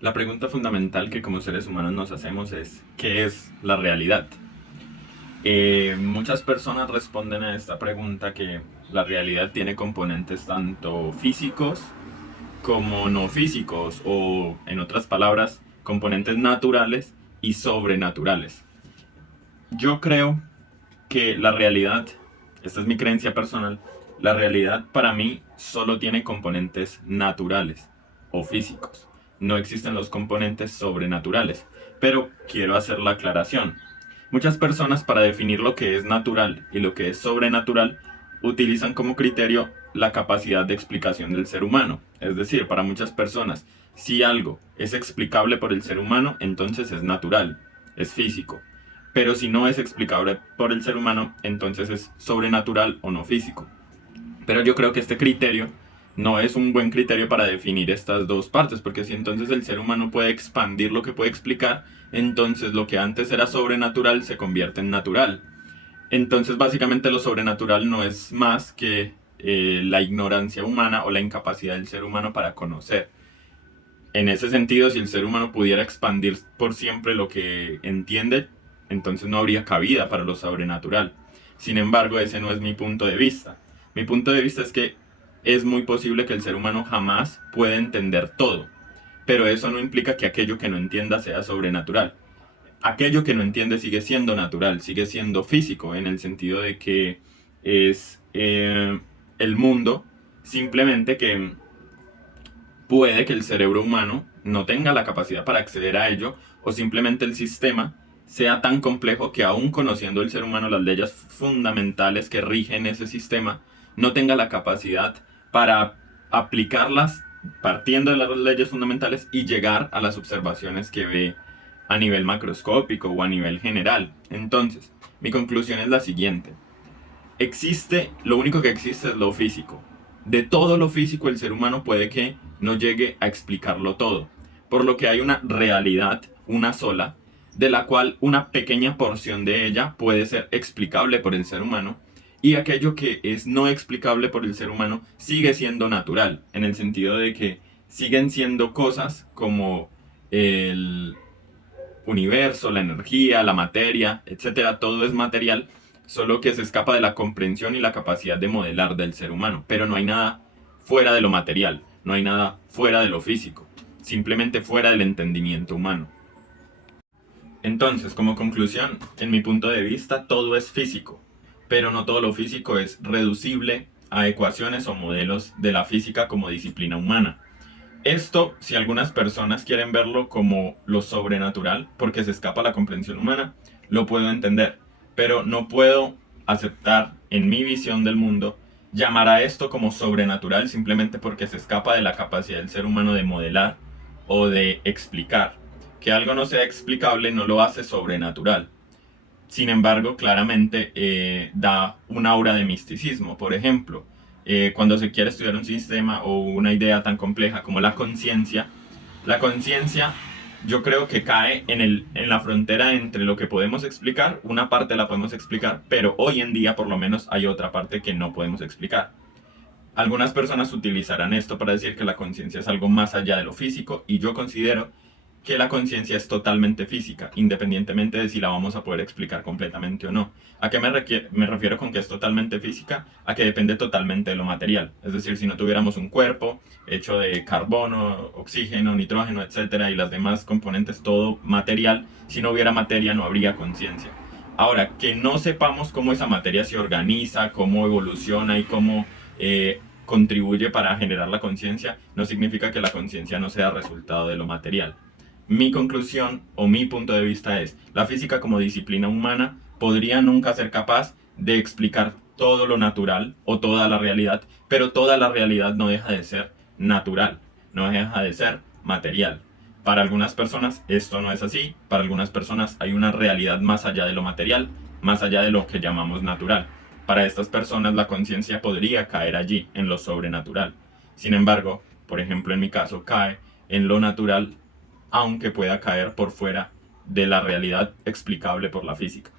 La pregunta fundamental que como seres humanos nos hacemos es, ¿qué es la realidad? Muchas personas responden a esta pregunta que la realidad tiene componentes tanto físicos como no físicos, o en otras palabras, componentes naturales y sobrenaturales. Yo creo que la realidad, esta es mi creencia personal, la realidad para mí solo tiene componentes naturales o físicos. No existen los componentes sobrenaturales. Pero quiero hacer la aclaración. Muchas personas para definir lo que es natural y lo que es sobrenatural utilizan como criterio la capacidad de explicación del ser humano. Es decir, para muchas personas, si algo es explicable por el ser humano, entonces es natural, es físico. Pero si no es explicable por el ser humano, entonces es sobrenatural o no físico. Pero yo creo que este criterio no es un buen criterio para definir estas dos partes, porque si entonces el ser humano puede expandir lo que puede explicar, entonces lo que antes era sobrenatural se convierte en natural. Entonces básicamente lo sobrenatural no es más que la ignorancia humana o la incapacidad del ser humano para conocer. En ese sentido, si el ser humano pudiera expandir por siempre lo que entiende, entonces no habría cabida para lo sobrenatural. Sin embargo, ese no es mi punto de vista. Mi punto de vista es que es muy posible que el ser humano jamás pueda entender todo, pero eso no implica que aquello que no entienda sea sobrenatural. Aquello que no entiende sigue siendo natural, sigue siendo físico, en el sentido de que es el mundo, simplemente que puede que el cerebro humano no tenga la capacidad para acceder a ello, o simplemente el sistema sea tan complejo que aún conociendo el ser humano las leyes fundamentales que rigen ese sistema, no tenga la capacidad para aplicarlas partiendo de las leyes fundamentales y llegar a las observaciones que ve a nivel macroscópico o a nivel general. Entonces, mi conclusión es la siguiente. Lo único que existe es lo físico. De todo lo físico el ser humano puede que no llegue a explicarlo todo, por lo que hay una realidad, una sola, de la cual una pequeña porción de ella puede ser explicable por el ser humano, y aquello que es no explicable por el ser humano sigue siendo natural, en el sentido de que siguen siendo cosas como el universo, la energía, la materia, etcétera, todo es material, solo que se escapa de la comprensión y la capacidad de modelar del ser humano. Pero no hay nada fuera de lo material, no hay nada fuera de lo físico, simplemente fuera del entendimiento humano. Entonces, como conclusión, en mi punto de vista, todo es físico, pero no todo lo físico es reducible a ecuaciones o modelos de la física como disciplina humana. Esto, si algunas personas quieren verlo como lo sobrenatural, porque se escapa a la comprensión humana, lo puedo entender, pero no puedo aceptar en mi visión del mundo llamar a esto como sobrenatural simplemente porque se escapa de la capacidad del ser humano de modelar o de explicar. Que algo no sea explicable no lo hace sobrenatural. Sin embargo, claramente da un aura de misticismo. Por ejemplo, cuando se quiere estudiar un sistema o una idea tan compleja como la conciencia yo creo que cae en la frontera entre lo que podemos explicar, una parte la podemos explicar, pero hoy en día por lo menos hay otra parte que no podemos explicar. Algunas personas utilizarán esto para decir que la conciencia es algo más allá de lo físico, y yo considero que la conciencia es totalmente física, independientemente de si la vamos a poder explicar completamente o no. ¿A qué me refiero con que es totalmente física? A que depende totalmente de lo material. Es decir, si no tuviéramos un cuerpo hecho de carbono, oxígeno, nitrógeno, etcétera, y las demás componentes, todo material, si no hubiera materia no habría conciencia. Ahora, que no sepamos cómo esa materia se organiza, cómo evoluciona y cómo contribuye para generar la conciencia, no significa que la conciencia no sea resultado de lo material. Mi conclusión o mi punto de vista es, la física como disciplina humana podría nunca ser capaz de explicar todo lo natural o toda la realidad, pero toda la realidad no deja de ser natural, no deja de ser material. Para algunas personas esto no es así, para algunas personas hay una realidad más allá de lo material, más allá de lo que llamamos natural. Para estas personas la conciencia podría caer allí, en lo sobrenatural. Sin embargo, por ejemplo en mi caso, cae en lo natural, aunque pueda caer por fuera de la realidad explicable por la física.